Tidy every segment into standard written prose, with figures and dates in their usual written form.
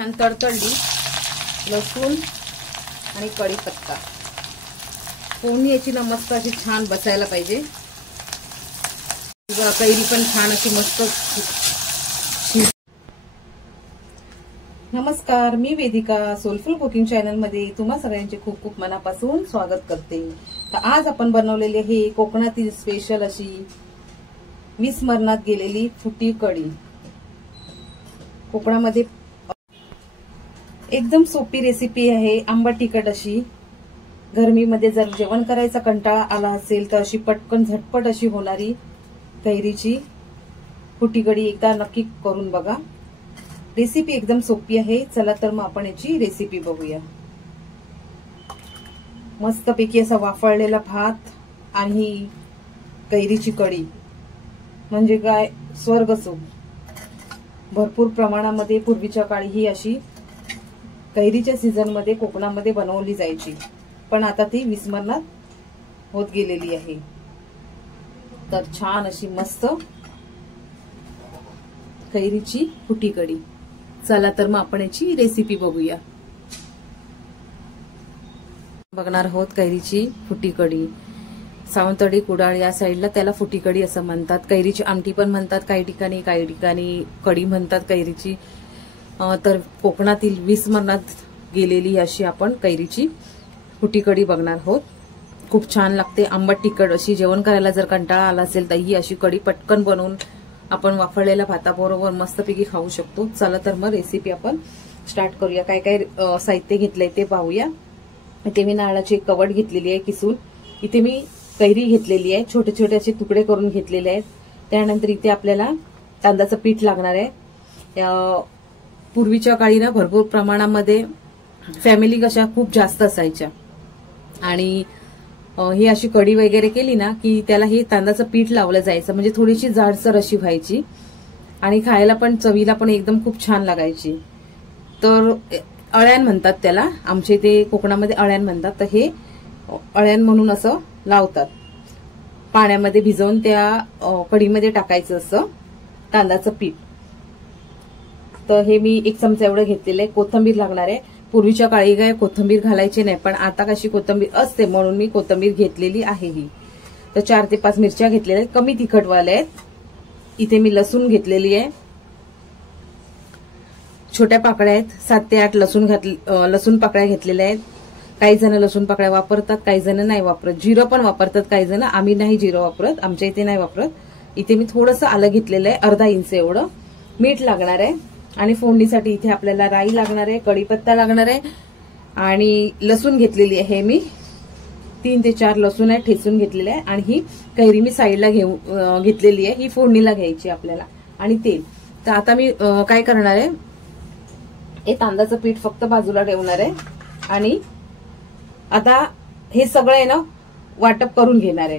छान तडतडली, लसूण आणि कढीपत्ता फोडणी याची ना मस्त अशी छान बसायला पाहिजे। कैरी पण छान अशी मस्त। नमस्कार, मी वेदिका सोलफुल कुकिंग चॅनल मध्ये तुम्हा सगळ्यांचे खूप खूप मनापासून स्वागत करते। तर आज आपण बनवलेली आहे कोकणातील स्पेशल अशी विस्मरणात गेलेली फुटी कढी। कोकणामध्ये एकदम सोपी रेसिपी आहे, आंबट तिखट अशी। गरमीमध्ये जर जेवण करायचा कंटाळा आला असेल तर अशी पटकन झटपट अशी होणारी कैरीची फुटी कढी एकदा नक्की करून बघा। रेसिपी एकदम सोपी आहे। चला तर मग आपण याची रेसिपी बघूया। मस्तपैकी असा वाफळलेला भात आणि कैरीची कढी म्हणजे काय स्वर्ग सुख। भरपूर प्रमाणामध्ये पूर्वीच्या काळी ही अशी कैरीच्या सीझन मध्ये कोकणामध्ये बनवली जायची, पण आता ती विस्मरणात होत गेलेली आहे। तर छान अशी मस्त कैरीची फुटी कढी। चला तर मग आपण याची रेसिपी बघूया। बघणार आहोत कैरीची फुटी कढी। सावंतवाडी कुडाळ या साईडला त्याला फुटी कढी असं म्हणतात। कैरीची आमटी पण म्हणतात काही ठिकाणी कढी म्हणतात कैरीची। तर कोकणातील विस्मरणात गेलेली अशी आपण कैरीची फुटी कढी बघणार आहोत। खूप छान लागते, आंबट तिखट अशी। जेवण करायला जर कंटाळा आला असेल तर ही अशी कढी पटकन बनवून आपण वाफळलेल्या भाताबरोबर मस्तपैकी खाऊ शकतो। चला तर मग रेसिपी आपण स्टार्ट करूया। काय काय साहित्य घेतलंय ते पाहूया। इथे मी नारळाची एक कवड घेतलेली आहे किसून। इथे मी कैरी घेतलेली आहे, छोटे छोटे असे तुकडे करून घेतलेले आहेत। त्यानंतर इथे आपल्याला तांदळाचं पीठ लागणार आहे। पूर्वीच्या काळी ना भरपूर प्रमाणामध्ये फॅमिली कशा खूप जास्त असायच्या आणि ही अशी कढी वगैरे केली ना की त्याला हे तांदळाचं पीठ लावलं जायचं, म्हणजे थोडीशी जाडसर अशी व्हायची आणि खायला पण चवीला पण एकदम खूप छान लागायची। तर अळ्यान म्हणतात त्याला, आमच्या इथे कोकणामध्ये अळ्यान म्हणतात। तर हे अळ्यान म्हणून असं लावतात। पाण्यामध्ये भिजवून त्या कढीमध्ये टाकायचं असं तांदळाचं पीठ। तर हे मी 1 चमचा एवढं घेतलेलं आहे। कोथिंबीर लागणार आहे। पूर्वीच्या काळी काय कोथिंबीर घालायची नाही, पण आता कशी कोथिंबीर असते म्हणून मी कोथिंबीर घेतलेली आहे ही। तर 4 ते 5 मिरच्या घेतलेल्या आहेत, कमी तिखटवाल्या आहेत। इथे मी लसूण घेतलेली आहे, छोट्या पाकळ्या आहेत। 7 ते 8 लसूण पाकळ्या घेतलेल्या आहेत। काही जण लसूण पाकळ्या वापरतात, काही जण नाही वापरत। जिरं पण वापरतात काही जण, आम्ही नाही जिरं वापरत, आमच्या इथे नाही वापरत। इथे मी थोडंसं आलं घेतलेलं आहे, अर्धा इंच एवढं। मीठ लागणार आहे आणि फोडणीसाठी इथे आपल्याला राई लागणार आहे, कढीपत्ता लागणार आहे आणि लसूण घेतलेली आहे मी। 3 ते 4 लसूण आहे, ठेचून घेतलेले आहे। आणि ही कैरी मी साईडला घेतलेली आहे, ही फोडणीला घ्यायची आपल्याला। आणि तेल। तर आता मी काय करणार आहे, हे तांदळाचं पीठ फक्त बाजूला ठेवणार आहे आणि आता हे सगळं आहे ना वाटप करून घेणार आहे।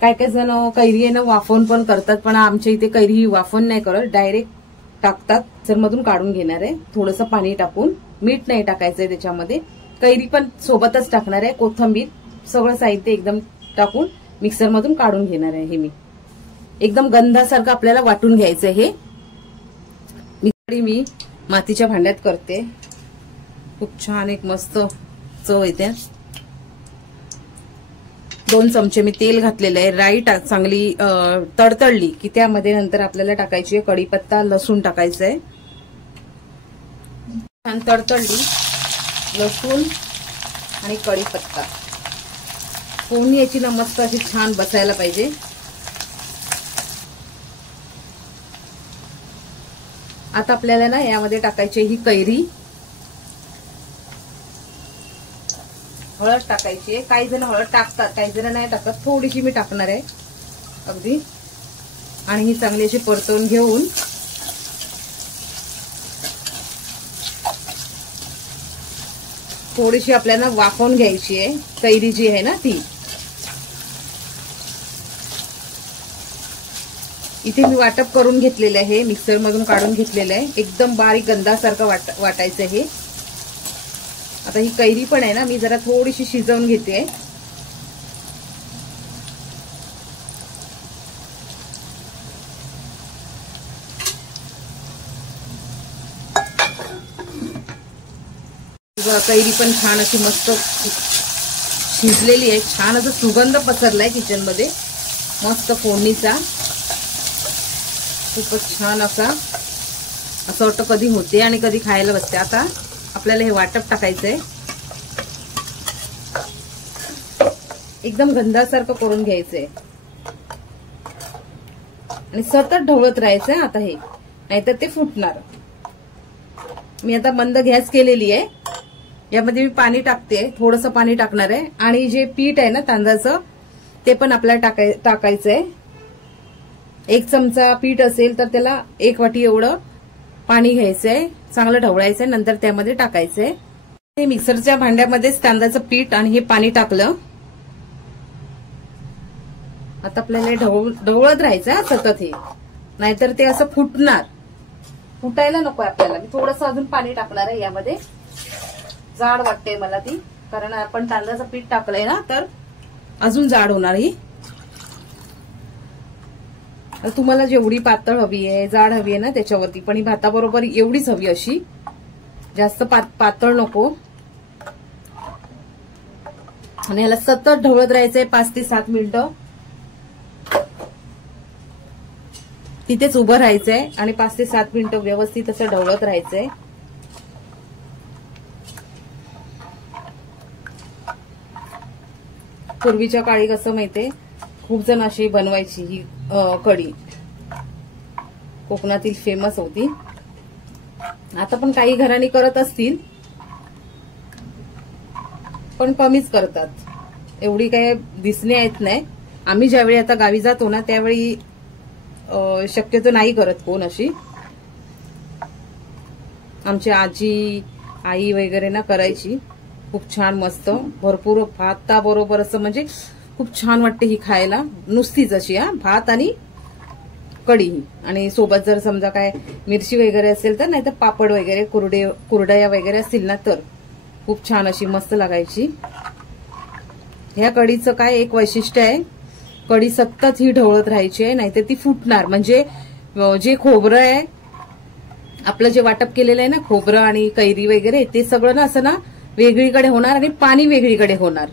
काय काय जण कैरी आहे ना वाफवून पण करतात, पण आमच्या इथे कैरी ही वाफवून नाही करत, डायरेक्ट टाकतात। मिक्सरमधून काढून घेणार आहे थोडंसं पाणी टाकून, मीठ नाही टाकायचंय त्याच्यामध्ये। कैरी पण सोबतच टाकणार आहे, कोथिंबीर, सगळं साहित्य एकदम टाकून मिक्सरमधून काढून घेणार आहे। हे मी एकदम गंधासारखं आपल्याला वाटून घ्यायचं। हे मी मातीच्या भांड्यात करते, खूप छान एक मस्त चव येते। 2 चमचे मी तेल घातलेलं आहे। राई चांगली तडतडली की त्यामध्ये नंतर आपल्याला टाकायची आहे कढीपत्ता, लसूण टाकायचं आहे। छान तडतडली, लसूण आणि कढीपत्ता फोडणी याची ना मस्त अशी छान बसायला पाहिजे। आता आपल्याला ना यामध्ये टाकायची ही कैरी, हळद टाकायची आहे। काही जण हळद टाकतात, काही जण नाही टाकत, थोडीशी मी टाकणार आहे अगदी। आणि ही चांगली अशी परतवून घेऊन थोडीशी आपल्याला वाफवून घ्यायची आहे कैरी जी आहे ना ती। इथे मी वाटप करून घेतलेलं आहे, मिक्सर मधून काढून घेतलेलं आहे, एकदम बारीक गंधासारखं वाटायचं हे। आता ही कैरी पण आहे ना मी जरा थोडीशी शिजवून घेते। कैरी पण छान अशी मस्त शिजलेली आहे, छान असं सुगंध पसरलाय किचन मध्ये मस्त फोडणीचा, खूपच छान असा, असं वाटतं कधी होते आणि कधी खायला बसते. आता आपल्याला हे वाटप टाकायचंय, एकदम गंधासारखं करून घ्यायचंय आणि सतत ढवळत राहायचंय. आता हे नाहीतर ते फुटणार. मी आता मंद गॅस केलेली आहे. यामध्ये मी पाणी टाकते, थोडंसं पाणी टाकणार आहे आणि जे पीठ आहे ना तांदळाचं ते पण आपल्याला टाकायचंय. 1 चमचा पीठ असेल तर त्याला 1 वाटी एवढं पाणी घ्यायचंय, चांगलं ढवळायचंय, नंतर त्यामध्ये टाकायचंय. हे मिक्सरच्या भांड्यामध्येच तांदळाचं पीठ आणि हे पाणी टाकलं. आता आपल्याला ढवळत राहायचं सतत, हे नाहीतर ते असं फुटणार. फुटायला नको आपल्याला. मी थोडंसं अजून पाणी टाकणार आहे यामध्ये, जाड वाटते मला ती, कारण आपण तांदळाचं पीठ टाकलंय ना तर अजून जाड होणार ही. तुम्हाला जेवढी पातळ हवी आहे, जाड हवी आहे ना त्याच्यावरती, पण ही भाताबरोबर एवढीच हवी, अशी जास्त पातळ नको. आणि याला सतत ढवळत राहायचंय 5 ते 7 मिनिटं. तिथेच उभं राहायचंय आणि 5 ते 7 मिनिटं व्यवस्थित असं ढवळत राहायचंय. पूर्वीच्या काळी कसं माहितीये, खूप जण अशी बनवायची ही कढी, कोकणातील फेमस होती. आता पण काही घरांनी करत असतील, पण कमीच करतात, एवढी काही दिसणे येत नाही. आम्ही ज्यावेळी आता गावी जातो ना त्यावेळी शक्यतो नाही करत कोण अशी. आमची आजी, आई वगैरे ना करायची, खूप छान मस्त भरपूर भाताबरोबर असं, म्हणजे खूप छान वाटते ही खायला, नुसतीच अशी भात आणि कढी. आणि सोबत जर समजा काय मिरची वगैरे असेल तर, नाही तर पापड वगैरे, कुरडया वगैरे असतील ना तर खूप छान अशी मस्त लागायची. ह्या कढीचं काय एक वैशिष्ट्य आहे, कढी सतत ही ढवळत राहायची आहे, नाहीतर ती फुटणार. म्हणजे जे खोबरं आहे आपलं, जे वाटप केलेलं आहे ना खोबरं आणि कैरी वगैरे, ते सगळं ना असं ना वेगळीकडे होणार आणि पाणी वेगळीकडे होणार.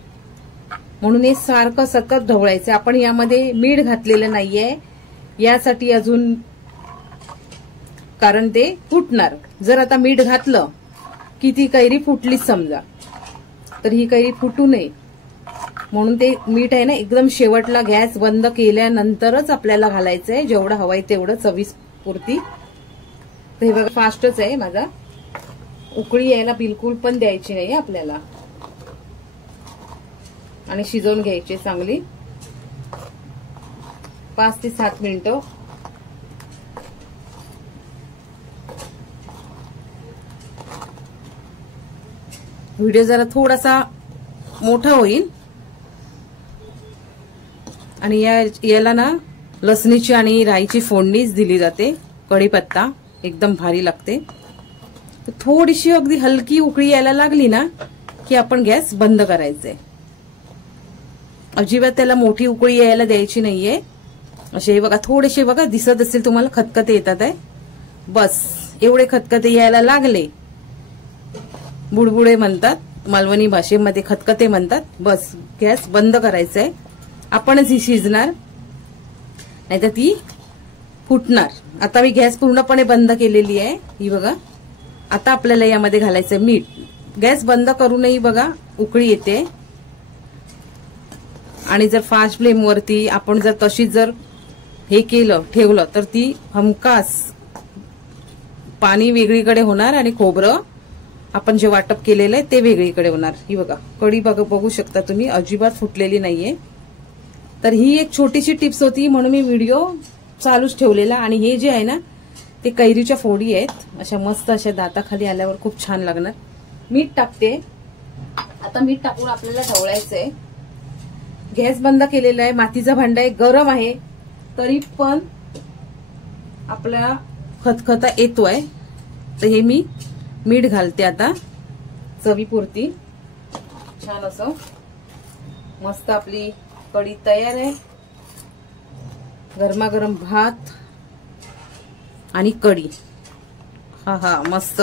म्हणून हे सारखं सतत ढवळायचं. आपण यामध्ये मीठ घातलेलं नाहीये यासाठी अजून, कारण ते फुटणार. जर आता मीठ घातलं की ती कैरी फुटलीच समजा, तर ही कैरी फुटू नये म्हणून ते मीठ आहे ना एकदम शेवटला गॅस बंद केल्यानंतरच आपल्याला घालायचंय, जेवढं हवंय तेवढं चवीपुरती. तर हे बघा फास्टच आहे माझा, उकळी यायला बिलकुल पण द्यायची नाही आपल्याला आणि शिजवून घ्यायची चांगली 5 ते 7 मिनिटं. व्हिडिओ जरा थोडासा मोठा होईल आणि याला ना लसणीची आणि राईची फोडणीच दिली जाते, कढीपत्ता एकदम भारी लागते. थोडीशी अगदी हलकी उकळी यायला लागली ना की आपण गॅस बंद करायचंय. अजिबात त्याला मोठी उकळी यायला द्यायची नाहीये. असे बघा थोडेसे बघा दिसत असतील तुम्हाला खतखते येतात आहे, बस एवढे खतखते यायला लागले, बुडबुडे म्हणतात मालवणी भाषेमध्ये, खतखते म्हणतात, बस गॅस बंद करायचंय. आपणच ही शिजणार, नाहीतर ती फुटणार. आता मी गॅस पूर्णपणे बंद केलेली आहे ही बघा. आता आपल्याला यामध्ये घालायचं मीठ. गॅस बंद करूनही बघा उकळी येते आणि जर फास्ट फ्लेम वरती आपण जर तशीच जर हे केलं ठेवलं तर ती हमखास पाणी वेगळीकडे होणार आणि खोबरं आपण जे वाटप केलेलं आहे ते वेगळीकडे होणार. ही बघा कढी बघू शकता तुम्ही, अजिबात फुटलेली नाहीये. तर ही एक छोटीशी टिप्स होती म्हणून मी व्हिडिओ चालूच ठेवलेला. आणि हे जे आहे ना ते कैरीच्या फोडी आहेत, अशा मस्त अशा दाताखाली आल्यावर खूप छान लागणार. मीठ टाकते आता, मीठ टाकून आपल्याला ढवळायचंय. गॅस बंद केलेला आहे, मातीचा भांडा आहे, गरम आहे, तरी पण आपला खतखता येतोय. तर हे मी मीठ घालते आता चवीपुरती. छान असं मस्त आपली कढी तयार आहे. गरमागरम भात आणि कढी, हा हा मस्त.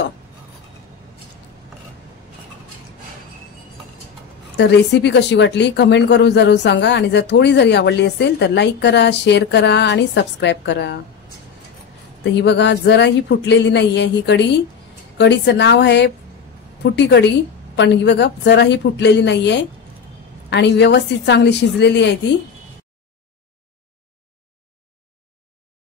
तर रेसिपी कशी वाटली कमेंट करून जरूर सांगा आणि जर थोडी जरी आवडली असेल तर लाईक करा, शेअर करा आणि सबस्क्राईब करा. तर ही बघा जराही फुटलेली नाहीये ही कढी. कढीचं नाव आहे फुटी कढी, पण ही बघा जराही फुटलेली नाहीये आणि व्यवस्थित चांगली शिजलेली आहे ती.